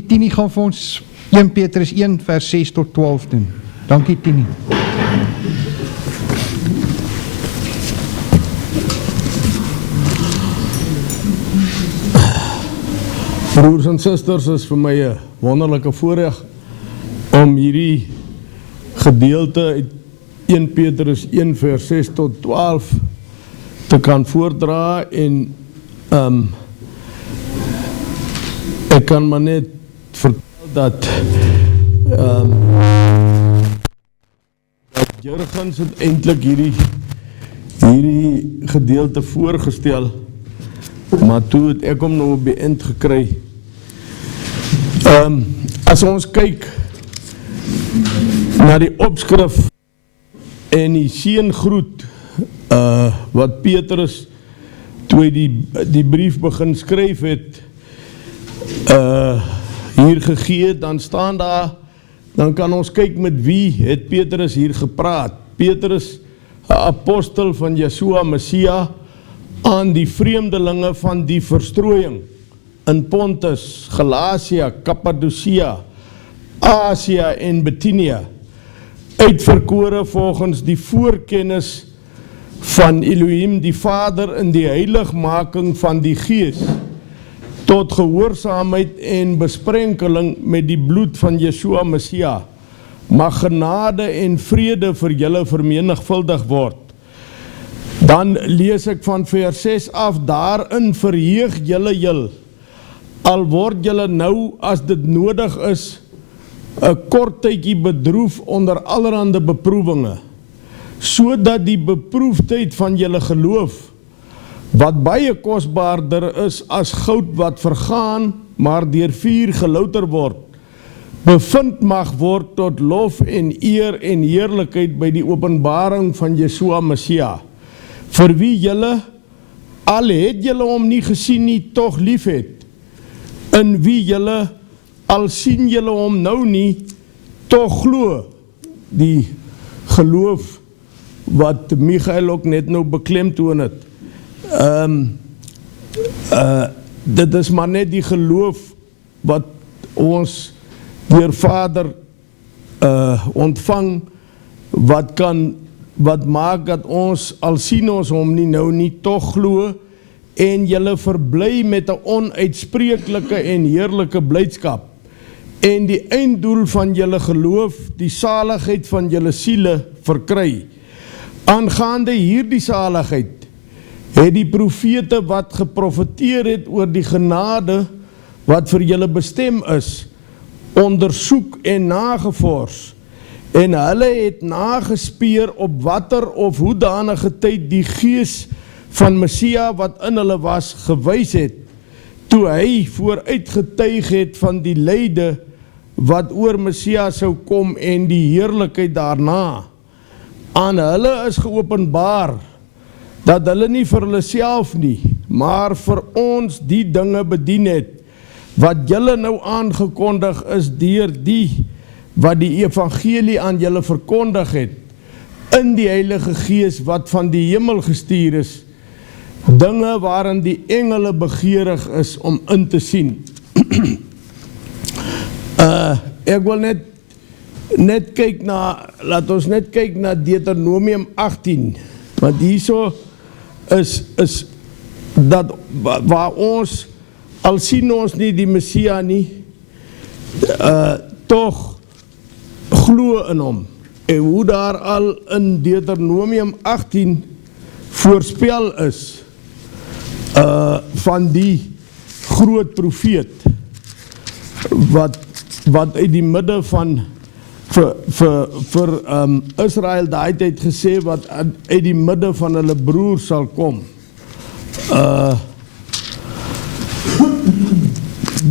Tini gaan vir ons 1 Petrus 1 vers 6 tot 12 doen. Dankie Tini. Broers en susters, is vir my 'n wonderlike voorreg om hierdie gedeelte uit 1 Petrus 1 vers 6 tot 12 te kan voordra en ek kan maar net vertel dat Jurgens het eintlik hierdie gedeelte voorgestel, maar toe het ek hom nou op die eind gekry. As ons kyk na die opskrif en die seëngroet wat Petrus toe hy die brief begin skryf het hier gegee, dan staan daar, dan kan ons kyk met wie het Petrus hier gepraat. Petrus, 'n apostel van Yeshua Messia, aan die vreemdelinge van die verstrooiing in Pontus, Galatia, Kappadosia, Asia en Bithynia, uitverkore volgens die voorkennis van Elohim die Vader in die heiligmaking van die Gees, tot gehoorsaamheid en besprenkeling met die bloed van Yeshua Messia, mag genade en vrede vir julle vermenigvuldig word. Dan lees ek van vers 6 af, daarin verheug julle al word julle nou, as dit nodig is, 'n kort tydjie bedroef onder allerhande beproewinge, sodat die beproefdheid van julle geloof, wat baie kosbaarder is as goud wat vergaan, maar deur vuur gelouter word, bevind mag word tot lof en eer en heerlikheid by die openbaring van Yeshua Messia, vir wie julle, al het julle hom nie gesien nie, tog lief het, in wie julle, al sien julle hom nou nie, tog glo, die geloof wat Michael ook net nou beklemtoon het. Dit is maar net die geloof wat ons deur Vader ontvang, wat maak dat ons, al sien ons hom nie nou nie, tog glo, en julle verbly met 'n onuitspreeklike en heerlike blydskap, en die einddoel van julle geloof, die saligheid van julle siele verkry. Aangaande hierdie saligheid, het die profete wat geprofeteer het oor die genade wat vir julle bestem is, ondersoek en nagevors, en hulle het nagespeer op watter of hoedanige tyd die Gees van Messia wat in hulle was gewys het, toe hy vooruitgetuig het van die lyde wat oor Messia sou kom en die heerlikheid daarna. Aan hulle is geopenbaar dat hulle nie vir hulle self nie, maar vir ons die dinge bedien het, wat julle nou aangekondig is deur die wat die evangelie aan julle verkondig het, in die Heilige Gees wat van die hemel gestuur is, dinge waarin die engele begeerig is om in te sien. Ek wil net kyk na, laat ons net kyk na Deuteronomium 18, want hierso is dat waar ons, al sien ons nie die Messia nie, tog glo in hom, en hoe daar al in Deuteronomium 18 voorspel is, van die groot profeet, wat uit die midde van vir Israel daai tyd gesê, wat uit die midde van hulle broer sal kom.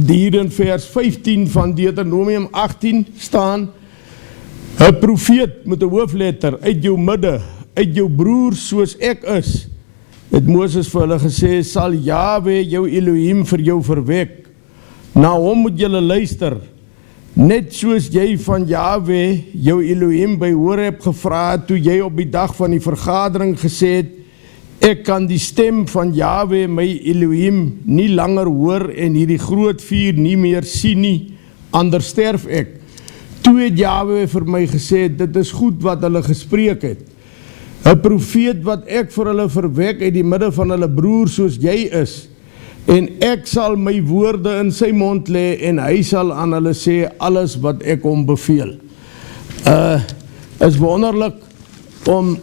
Hier in vers 15 van Deuteronomium 18 staan, 'n profeet met 'n hoofletter uit jou midde, uit jou broer soos ek is, het Moses vir hulle gesê, sal Jahwe jou Elohim vir jou verwek. Na hom moet julle luister, net soos jy van Jahwe jou Elohim by Horeb gevra het, toe jy op die dag van die vergadering gesê het, ek kan die stem van Yahweh my Elohim nie langer hoor en hierdie groot vuur nie meer sien nie, anders sterf ek. Toe het Yahweh vir my gesê, dit is goed wat hulle gespreek het. 'n Profeet wat ek vir hulle verwek uit die midde van hulle broer soos jy is, en ek sal my woorde in sy mond lê en hy sal aan hulle sê alles wat ek hom beveel. Is wonderlik om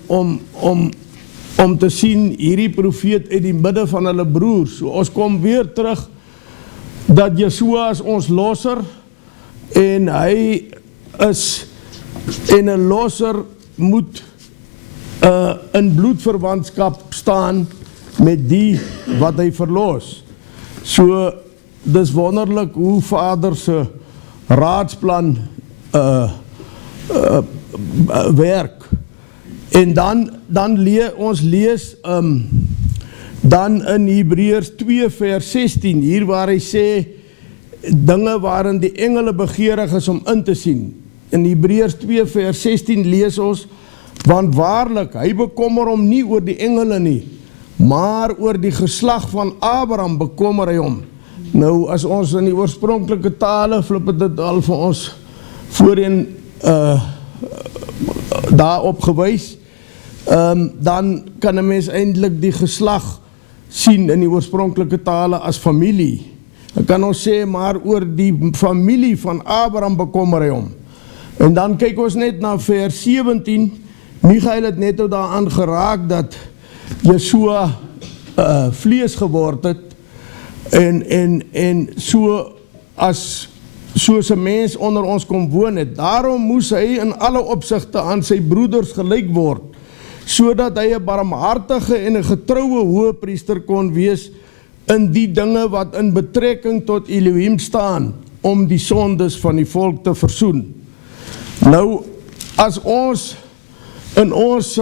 te sien hierdie profeet uit die midde van hulle broers. So ons kom weer terug dat Yeshua is ons losser en hy is en 'n losser moet in bloedverwantskap staan met die wat hy verlos. So dis wonderlik hoe Vader se raadsplan werk. En dan ons lees dan in Hebreërs 2 vers 16, hier waar hy sê dinge waarin die engele begeerig is om in te sien. In Hebreërs 2 vers 16 lees ons, want waarlik, hy bekommer hom nie oor die engele nie, maar oor die geslag van Abraham bekommer hy hom. Nou, as ons in die oorspronklike tale, flip het dit al vir ons voorheen daarop gewys, dan kan 'n mens eintlik die geslag sien in die oorspronklike tale as familie. Dan kan ons sê, maar oor die familie van Abraham bekommer hy hom. En dan kyk ons net na vers 17, Michael het net daaraan geraak dat Yeshua vlees geword het en soos 'n mens onder ons kom woon het. Daarom moes hy in alle opsigte aan sy broeders gelyk word, sodat hy 'n barmhartige en 'n getroue hoëpriester kon wees in die dinge wat in betrekking tot Elohim staan, om die sondes van die volk te versoen. Nou, as ons in ons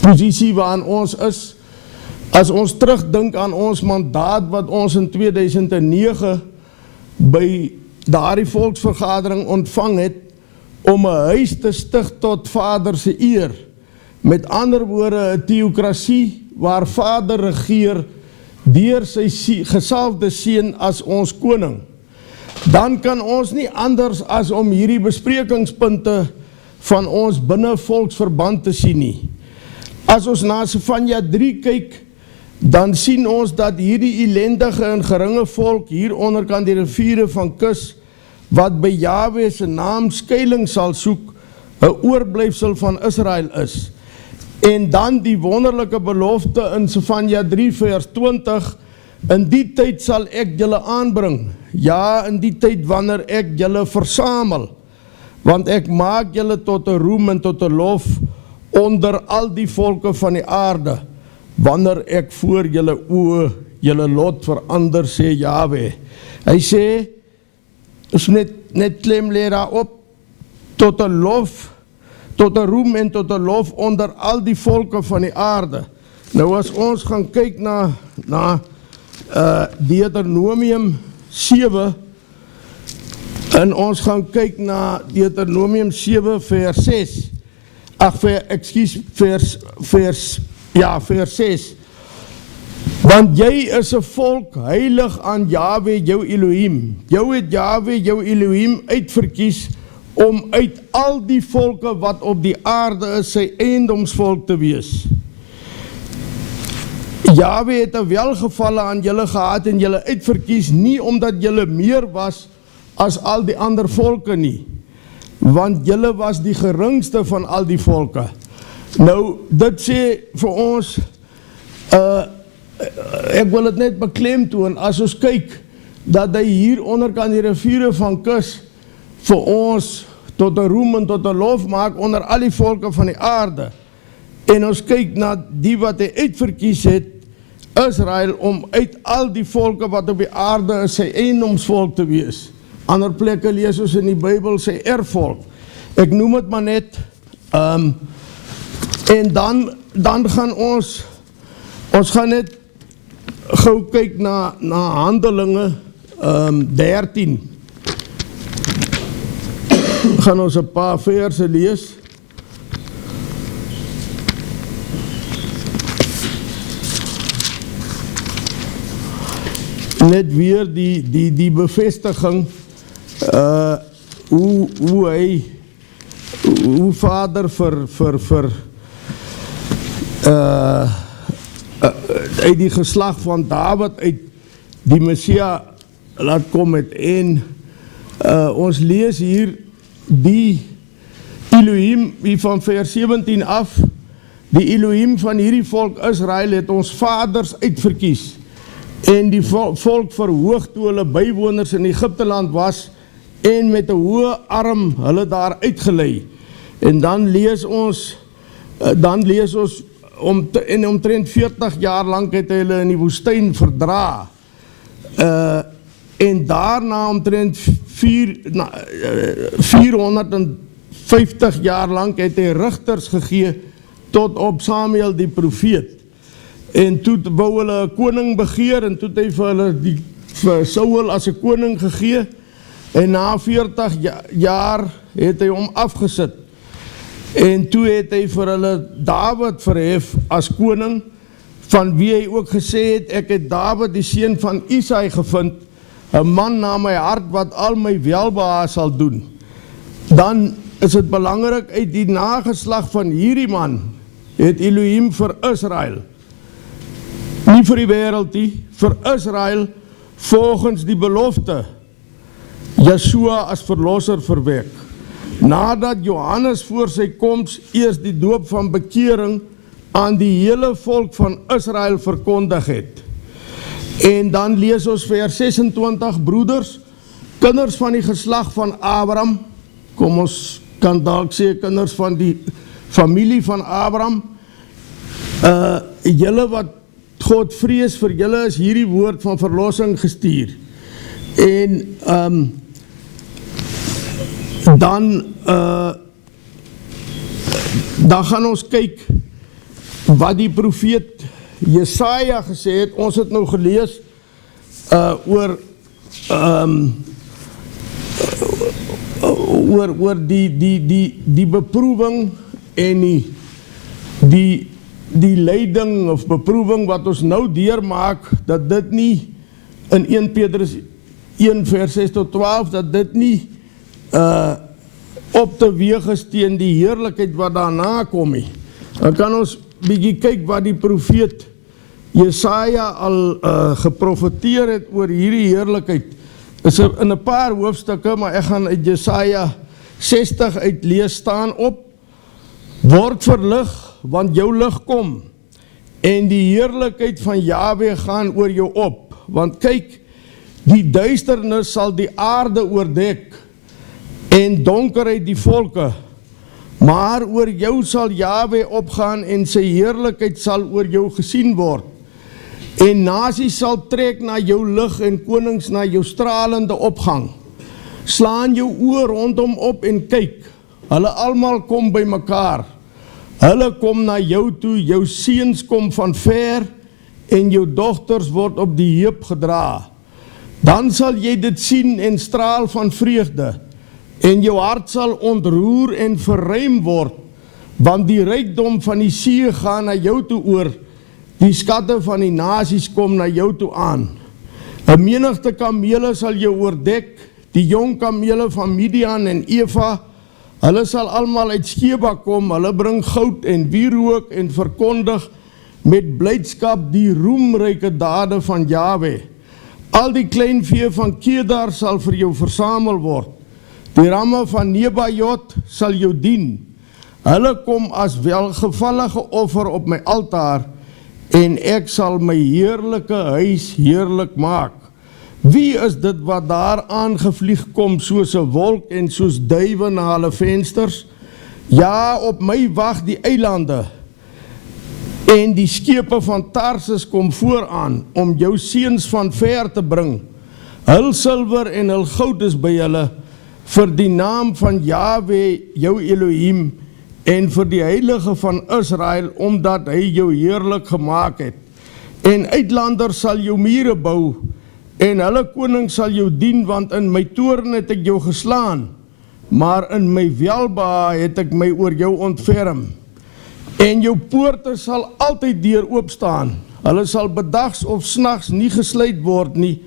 posisie waarin ons is, as ons terugdink aan ons mandaat wat ons in 2009 by daardie volksvergadering ontvang het, om 'n huis te stig tot Vader se eer, met ander woorde 'n teokrasie waar Vader regeer deur sy gesalfde seun as ons koning, dan kan ons nie anders as om hierdie besprekingspunte van ons binne volksverband te sien nie. As ons na Sefanja 3 kyk, dan sien ons dat hierdie ellendige en geringe volk hier onderkant die riviere van Kus, wat by Yahweh se naam skuiling sal soek, 'n oorblyfsel van Israel is. En dan die wonderlike belofte in Sefanja 3 vers 20, in die tyd sal ek julle aanbring, ja, in die tyd wanneer ek julle versamel, want ek maak julle tot 'n roem en tot 'n lof onder al die volke van die aarde, wanneer ek voor julle oë julle lot verander, sê Yahweh. Hy sê, is net klem lê daarop, tot 'n lof, tot 'n roem en tot 'n lof onder al die volke van die aarde. Nou as ons gaan kyk na Deuteronomium 7, en ons gaan kyk na Deuteronomium 7 vers 6, vers 6, want jy is 'n volk heilig aan Yahweh jou Elohim. Jou het Yahweh jou Elohim uitverkies om uit al die volke wat op die aarde is sy eiendomsvolk te wees. Yahweh het 'n welgevalle aan julle gehad en julle uitverkies, nie omdat julle meer was as al die ander volke nie, want julle was die geringste van al die volke. Nou, dit sê vir ons, ek wil het net beklemtoon, as ons kyk, dat hy hier onderkant die riviere van Kus, vir ons tot 'n roem en tot 'n lof maak onder al die volke van die aarde. En ons kyk na die wat hy uitverkies het, Israel, om uit al die volke wat op die aarde is, sy eiendomsvolk te wees. Ander plekke lees ons in die Bybel sy erfvolk. Ek noem het maar net, en dan gaan ons gaan net gou kyk na Handelinge 13. Gaan ons 'n paar verse lees. net weer die bevestiging hoe Vader uit die geslag van Dawid uit die Messia laat kom het en ons lees hier die Elohim hier van vers 17 af, die Elohim van hierdie volk Israel het ons vaders uitverkies en die volk verhoog toe hulle bywoners in Egypteland was en met 'n hoë arm hulle daar uitgelei. En dan lees ons en omtrent 40 jaar lang het hulle in die woestyn verdra. En daarna omtrent 450 jaar lang het hy rigters gegee tot op Samuel die profeet. En toe wou hulle 'n koning begeer en toe het hy vir Saul as 'n koning gegee. En na 40 jaar het hy hom afgesit. En toe het hy vir hulle Dawid verhef as koning, van wie hy ook gesê het, ek het Dawid die seun van Isaai gevind, 'n man na my hart wat al my welbehae sal doen. Dan is dit belangrik, uit die nageslag van hierdie man het Elohim vir Israel, nie vir die wêreld nie, vir Israel volgens die belofte Yeshua as verlosser verwek. Nadat Johannes voor sy koms eers die doop van bekering aan die hele volk van Israel verkondig het. En dan lees ons vers 26, broeders, kinders van die geslag van Abraham, kom ons kan dalk sê kinders van die familie van Abraham, julle wat God vrees, vir julle is hierdie woord van verlossing gestuur. En dan gaan ons kyk wat die profeet Jesaja gesê het. Ons het nou gelees oor die beproewing en die lyding of beproewing wat ons nou deurmaak, dat dit nie in 1 Petrus 1 vers 6 tot 12, dat dit nie op te weeg is teen die heerlikheid wat daarna kom nie. Dan kan ons bietjie kyk wat die profeet Jesaja al geprofeteer het oor hierdie heerlikheid. Is in 'n paar hoofstukke, maar ek gaan uit Jesaja 60 uitlees, staan op: word verlig, want jou lig kom, en die heerlikheid van Jahwe gaan oor jou op. Want kyk, die duisternis sal die aarde oordek, en donkerheid die volke, maar oor jou sal Jahwe opgaan, en sy heerlikheid sal oor jou gesien word. En nasies sal trek na jou lig, en konings na jou stralende opgang. Slaan jou oë rondom op en kyk, hulle almal kom by mekaar. Hulle kom na jou toe, jou seuns kom van ver, en jou dogters word op die heup gedra. Dan sal jy dit sien en straal van vreugde, en jou hart sal ontroer en verruim word, want die rykdom van die see gaan na jou toe oor, die skatte van die nasies kom na jou toe aan. 'n menigte kamele sal jou oordek, die jong kamele van Midian en Eva, hulle sal almal uit Sheba kom, hulle bring goud en wierook en verkondig met blydskap die roemryke dade van Jahwe. Al die kleinvee van Kedar sal vir jou versamel word. Die ramme van Nebajot sal jou dien. Hulle kom as welgevallige offer op my altaar, en ek sal my heerlike huis heerlik maak. Wie is dit wat daar aangevlieg kom soos 'n wolk en soos duwe na hulle vensters? Ja, op my wag die eilande, en die skepe van Tarsus kom vooraan, om jou seuns van ver te bring. Hul silwer en hul goud is by hulle, vir die naam van Jahwe, jou Elohim, en vir die heilige van Israel, omdat hy jou heerlik gemaak het. En uitlanders sal jou mure bou, en hulle koning sal jou dien, want in my toorn het ek jou geslaan, maar in my welbehae het ek my oor jou ontferm. En jou poorte sal altyd deur oop staan. Hulle sal bedags of snags nie gesluit word nie,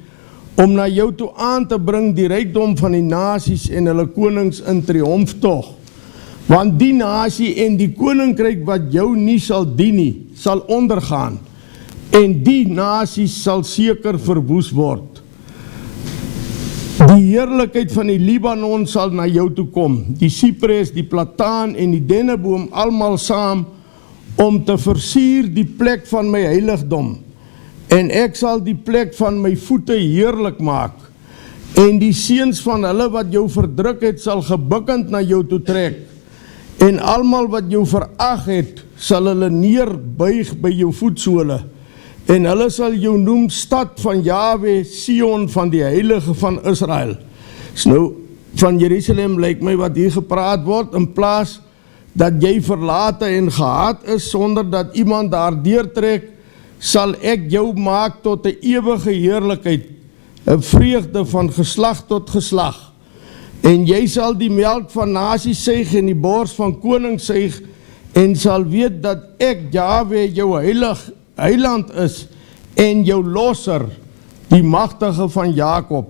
om na jou toe aan te bring die rykdom van die nasies en hulle konings in triomftog. Want die nasie en die koninkryk wat jou nie sal dien nie, sal ondergaan, en die nasie sal seker verwoes word. Die heerlikheid van die Libanon sal na jou toe kom, die Cypress, die plataan en die denneboom almal saam, om te versier die plek van my heiligdom, en ek sal die plek van my voete heerlik maak, en die seuns van hulle wat jou verdruk het, sal gebukkend na jou toe trek, en almal wat jou verag het, sal hulle neerbuig by jou voetsole, en hulle sal jou noem stad van Jahwe, Sion van die heilige van Israel. So nou, van Jerusalem lyk my wat hier gepraat word, in plaas dat jy verlate en gehaat is, sonder dat iemand daar deurtrek, sal ek jou maak tot 'n ewige heerlikheid, 'n vreugde van geslag tot geslag. En jy sal die melk van nasies suig en die bors van konings suig, en sal weet dat ek Jahwe jou heiland is, en jou losser, die magtige van Jakob.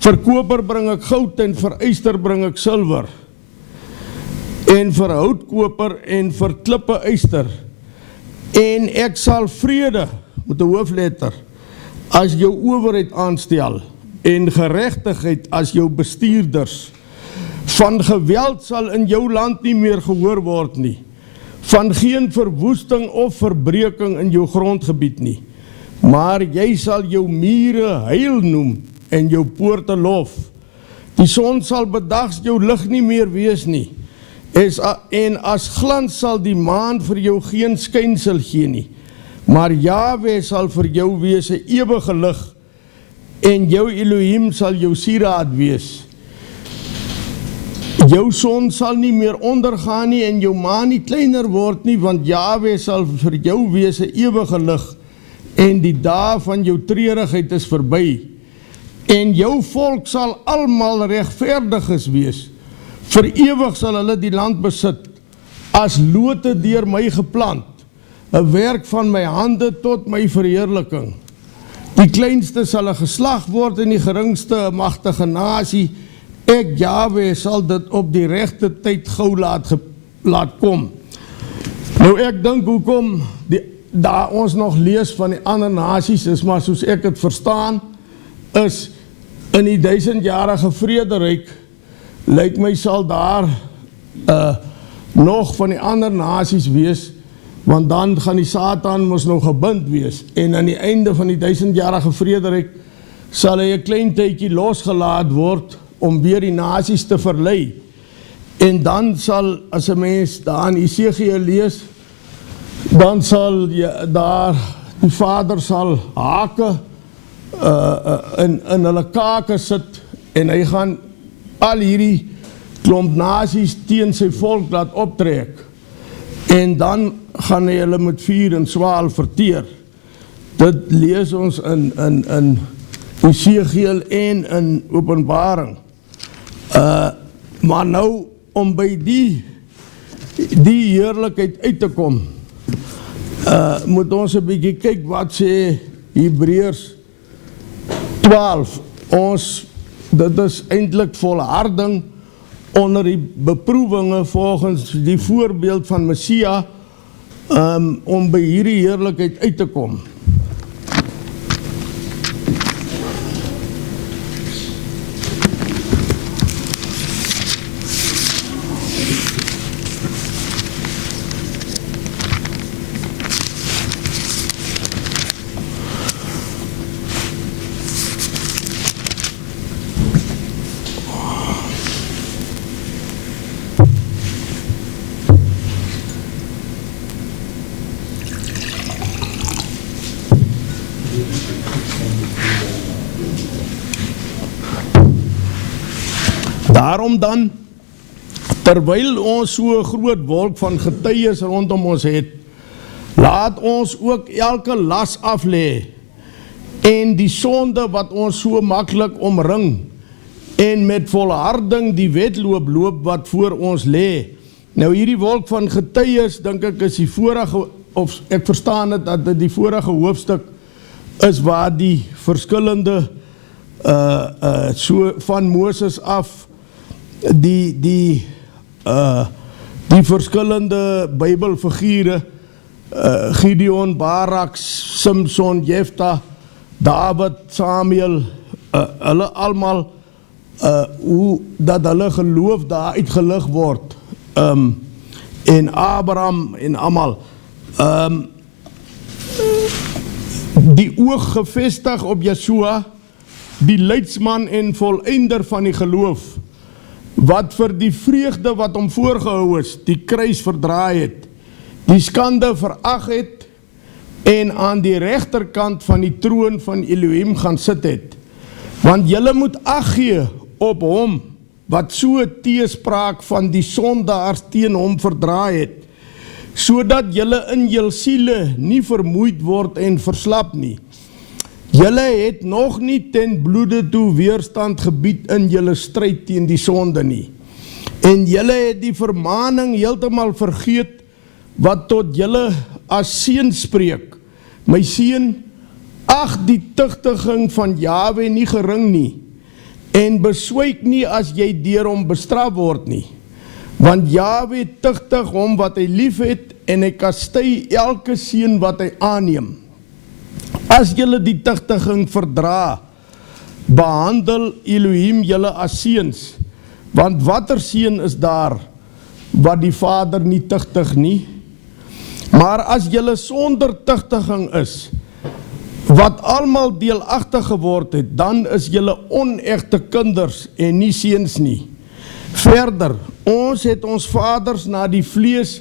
Vir koper bring ek goud, en vir yster bring ek silwer, en vir houtkoper en vir klippe yster. En ek sal vrede, met 'n hoofletter, as jou owerheid aanstel, en geregtigheid as jou bestuurders. Van geweld sal in jou land nie meer gehoor word nie, van geen verwoesting of verbreking in jou grondgebied nie, maar jy sal jou mure heil noem en jou poorte lof. Die son sal bedags jou lig nie meer wees nie, en as glans sal die maan vir jou geen skynsel gee nie, maar Jahwe sal vir jou wees 'n ewige lig, en jou Elohim sal jou sieraad wees. Jou son sal nie meer ondergaan nie, en jou maan nie kleiner word nie, want Jahwe sal vir jou wees 'n ewige lig, en die dae van jou treurigheid is verby. En jou volk sal almal regverdiges wees, vir ewig sal hulle die land besit, as lote deur my geplant, 'n werk van my hande tot my verheerliking. Die kleinste sal 'n geslag word, en die geringste 'n magtige nasie. Ek Jahwe sal dit op die regte tyd gou laat kom. Nou ek dink hoekom daar ons nog lees van die ander nasies is, maar soos ek het verstaan, is in die 1000-jarige vrederyk, lyk my sal daar nog van die ander nasies wees, want dan gaan die Satan mos nog gebind wees, en aan die einde van die 1000-jarige vrederyk sal hy 'n klein tydjie losgelaat word, om weer die nasies te verlei. En dan sal, as 'n mens daar in Esegiel lees, dan sal daar, die Vader sal hake in hulle kake sit, en hy gaan al hierdie klomp nasies teen sy volk laat optrek, en dan gaan hy hulle met vuur en swaal verteer. Dit lees ons in Esegiel en in Openbaring. Maar nou, om by die heerlikheid uit te kom, moet ons 'n bietjie kyk wat sê Hebreërs 12. Dit is eintlik volharding onder die beproewinge volgens die voorbeeld van Messia, om by hierdie heerlikheid uit te kom. Daarom dan, terwyl ons so 'n groot wolk van getuies rondom ons het, laat ons ook elke las af lê, en die sonde wat ons so maklik omring, en met volharding die wedloop loop wat voor ons lê. Nou hierdie wolk van getuies, dink ek is die vorige, of ek verstaan het dat dit die vorige hoofstuk is waar die verskillende so van Moses af die verskillende Bybelfigure, Gideon, Barak, Samson, Jefta, David, Samuel, hulle almal, hoe dat hulle geloof daar uitgelig word, en Abraham en almal, die oog gevestig op Yeshua, die leidsman en volëinder van die geloof, wat vir die vreugde wat hom voorgehou is, die kruis verdraai het, die skande verag het, en aan die regterkant van die troon van Elohim gaan sit het. Want julle moet ag gee op hom, wat so teespraak van die sondaars teen hom verdraai het, sodat julle in jul siele nie vermoeid word en verslap nie. Julle het nog nie ten bloede toe weerstand gebied in julle stryd teen die sonde nie. En julle het die vermaning heeltemal vergeet, wat tot julle as seun spreek. My seun, ag die tugtiging van Jahwe nie gering nie, en beswyk nie as jy deur hom bestraf word nie. Want Jahwe tugtig hom wat hy lief het, en hy kastei elke seun wat hy aanneem. As julle die tugtiging verdra, behandel Elohim julle as seuns, want watter seun is daar, wat die Vader nie tugtig nie? Maar as julle sonder tugtiging is, wat almal deelagtig geword het, dan is julle onegte kinders en nie seuns nie. Verder, ons het ons vaders na die vlees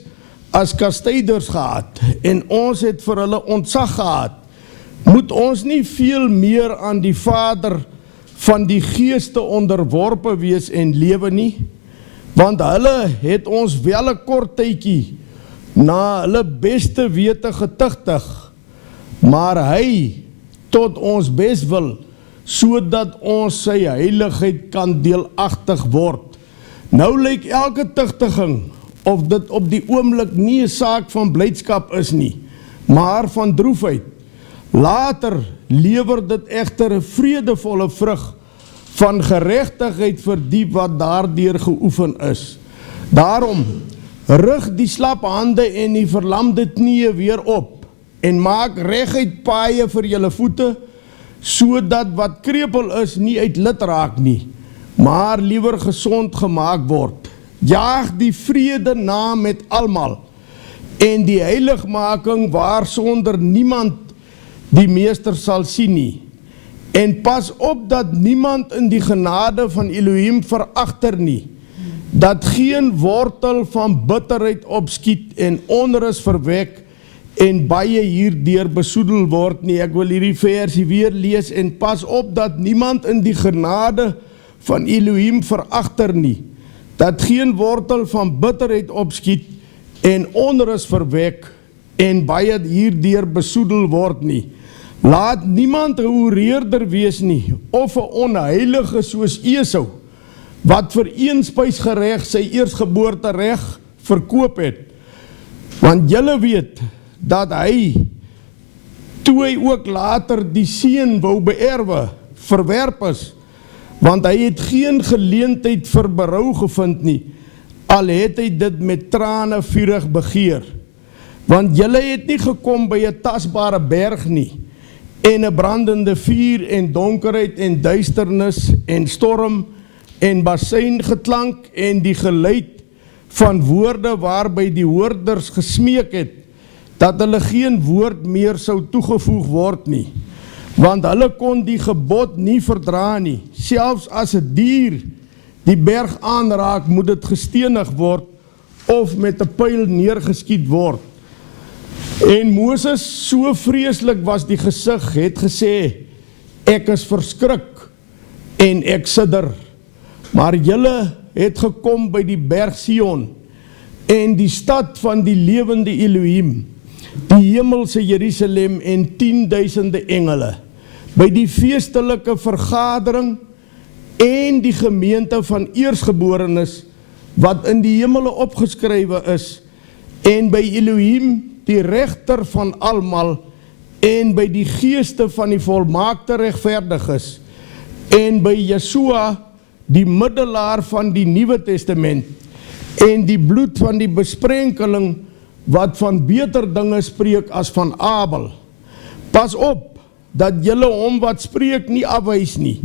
as kastyders gehad, en ons het vir hulle ontzag gehad. Moet ons nie veel meer aan die Vader van die geeste onderworpe wees en lewe nie? Want hulle het ons wel 'n kort tydjie na hulle beste wete getugtig, maar hy tot ons beswil, sodat ons sy heiligheid kan deelagtig word. Nou lyk elke tugtiging, of dit op die oomblik nie 'n saak van blydskap is nie, maar van droefheid. Later lewer dit egter 'n vredevolle vrug van geregtigheid vir die wat daardeur geoefen is. Daarom, rig die slap hande en die verlamde knieë weer op, en maak reguit paaie vir julle voete, sodat wat krepel is nie uit lid raak nie, maar liewer gesond gemaak word. Jaag die vrede na met almal, en die heiligmaking waarsonder niemand die meester sal sien nie. En pas op dat niemand in die genade van Elohim veragter nie, dat geen wortel van bitterheid opskiet en onrus verwek en baie hierdeur besoedel word nie. Ek wil hierdie versie weer lees, en pas op dat niemand in die genade van Elohim veragter nie, dat geen wortel van bitterheid opskiet en onrus verwek en baie hierdeur besoedel word nie. Laat niemand 'n hoereerder wees nie, of 'n onheilige soos Esau, wat vir een spysgereg sy eersgeboorte reg verkoop het. Want julle weet, dat hy, toe hy ook later die seun wou beerwe, verwerp is, want hy het geen geleentheid vir berou gevind nie, al het hy dit met trane vurig begeer. Want julle het nie gekom by 'n tasbare berg nie, en 'n brandende vuur en donkerheid en duisternis en storm en bassein geklank en die geluid van woorde waarby die hoorders gesmeek het, dat hulle geen woord meer sou toegevoeg word nie. Want hulle kon die gebod nie verdra nie. Selfs as 'n dier die berg aanraak, moet dit gestenig word of met 'n pyl neergeskiet word. En Moses, so vreeslik was die gesig, het gesê, ek is verskrik en ek sidder. Maar julle het gekom by die berg Sion en die stad van die lewende Elohim, die hemelse Jerusalem en 10.000 engele, by die feestelike vergadering en die gemeente van eersgeborenes, wat in die hemele opgeskrywe is, en by Elohim, die regter van almal, en by die geeste van die volmaakte regverdiges, en by Yeshua, die middelaar van die Nuwe Testament, en die bloed van die besprenkeling, wat van beter dinge spreek as van Abel. Pas op, dat julle hom wat spreek nie afwys nie,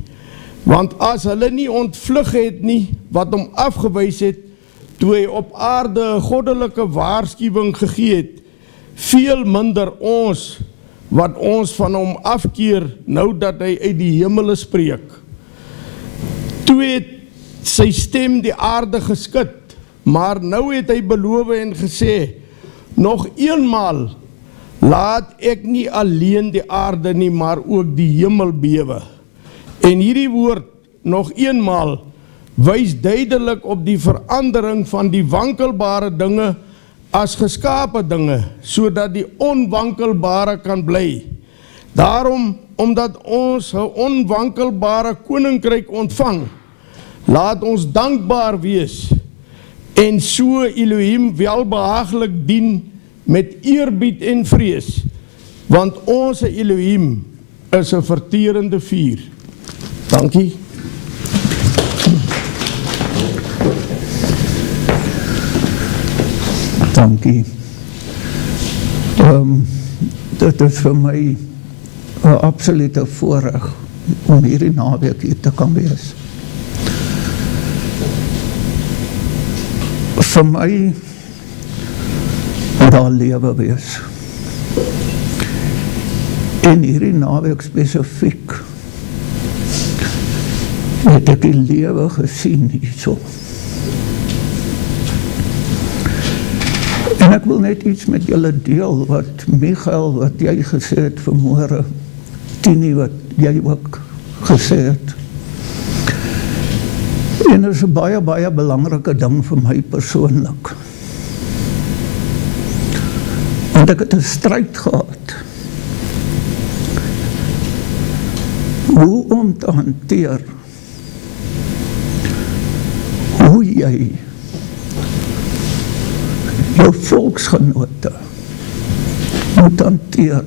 want as hulle nie ontvlug het nie, wat hom afgewys het, toe hy op aarde 'n goddelike waarskuwing gegee het, veel minder ons, wat ons van hom afkeer, nou dat hy uit die hemele spreek. Toe het sy stem die aarde geskit, maar nou het hy beloof en gesê, nog eenmaal, laat ek nie alleen die aarde nie, maar ook die hemel bewe. En hierdie woord, nog eenmaal, wys duidelik op die verandering van die wankelbare dinge as geskape dinge, sodat die onwankelbare kan bly. Daarom, omdat ons 'n onwankelbare koninkryk ontvang, laat ons dankbaar wees en so Elohim welbehaaglik dien met eerbied en vrees, want ons Elohim is 'n verterende vuur. Dankie. Dankie. Dit is vir my 'n absolute voorreg om hierdie naweek hier te kan wees. Vir my moet daar lewe wees. En hierdie naweek spesifiek het ek die lewe gesien hierso. En ek wil net iets met julle deel wat Michael, wat jy gesê het vanmôre, Tini, wat jy ook gesê het. En dit is 'n baie, baie belangrike ding vir my persoonlik. Want ek het 'n stryd gehad. Hoe om te hanteer, hoe jy jou volksgenote moet hanteer.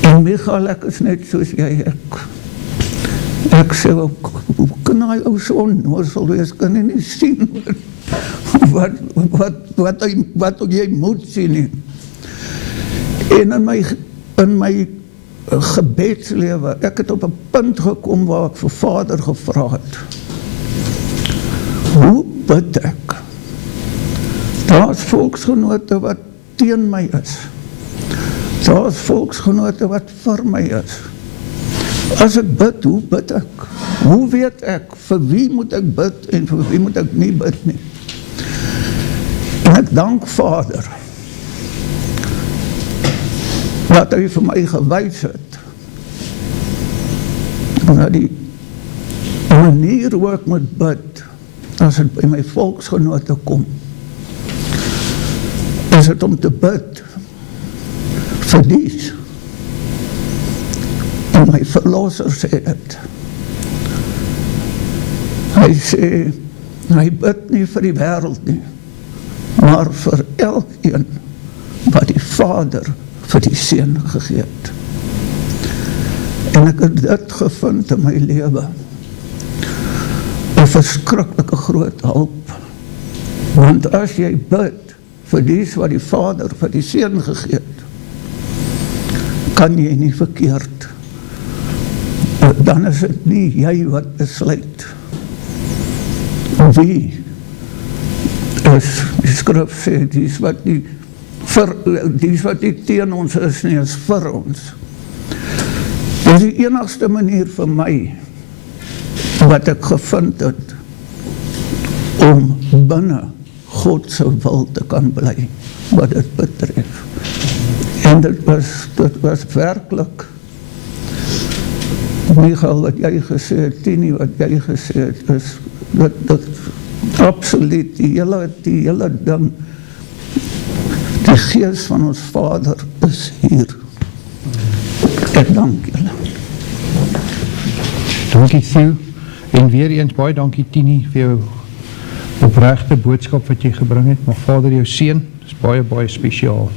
En Michael, ek is net soos jy, ek sê ook, hoe kan hy ou so onnozel wees, kan hy nie sien wat jy moet sien nie. En in my gebedslewe, ek het op 'n punt gekom waar ek vir Vader gevra het, hoe bid ek? Daar is volksgenote wat teen my is. Daar is volksgenote wat vir my is. As ek bid, hoe bid ek? Hoe weet ek, vir wie moet ek bid en vir wie moet ek nie bid nie? En ek dank Vader, wat hy vir my gewys het, dat die manier hoe ek moet bid, as het by my volksgenote kom, is het om te bid vir dies. En my verlosser sê dit. Hy sê, hy bid nie vir die wêreld nie, maar vir elkeen wat die Vader vir die Seun gegee het. En ek het dit gevind in my lewe. 'n verskriklike groot hulp. Want as jy bid vir dies wat die Vader vir die Seun gegee het, kan jy nie verkeerd. Dan is dit nie jy wat besluit. Wie is, die skrif sê, dies wat nie teen ons is nie, is vir ons. Dit is die enigste manier vir my, wat ek gevind het, om binne God se wil te kan bly, wat dit betref. En dit was werklik, Michael, wat jy gesê het, Tini, wat jy gesê het, is dat absoluut, die hele ding, die gees van ons Vader is hier. Ek dank julle. Dankie Theo, en weer eens baie dankie Tini vir jou opregte boodskap wat jy gebring het, maar Vader jou seën, is baie, baie spesiaal.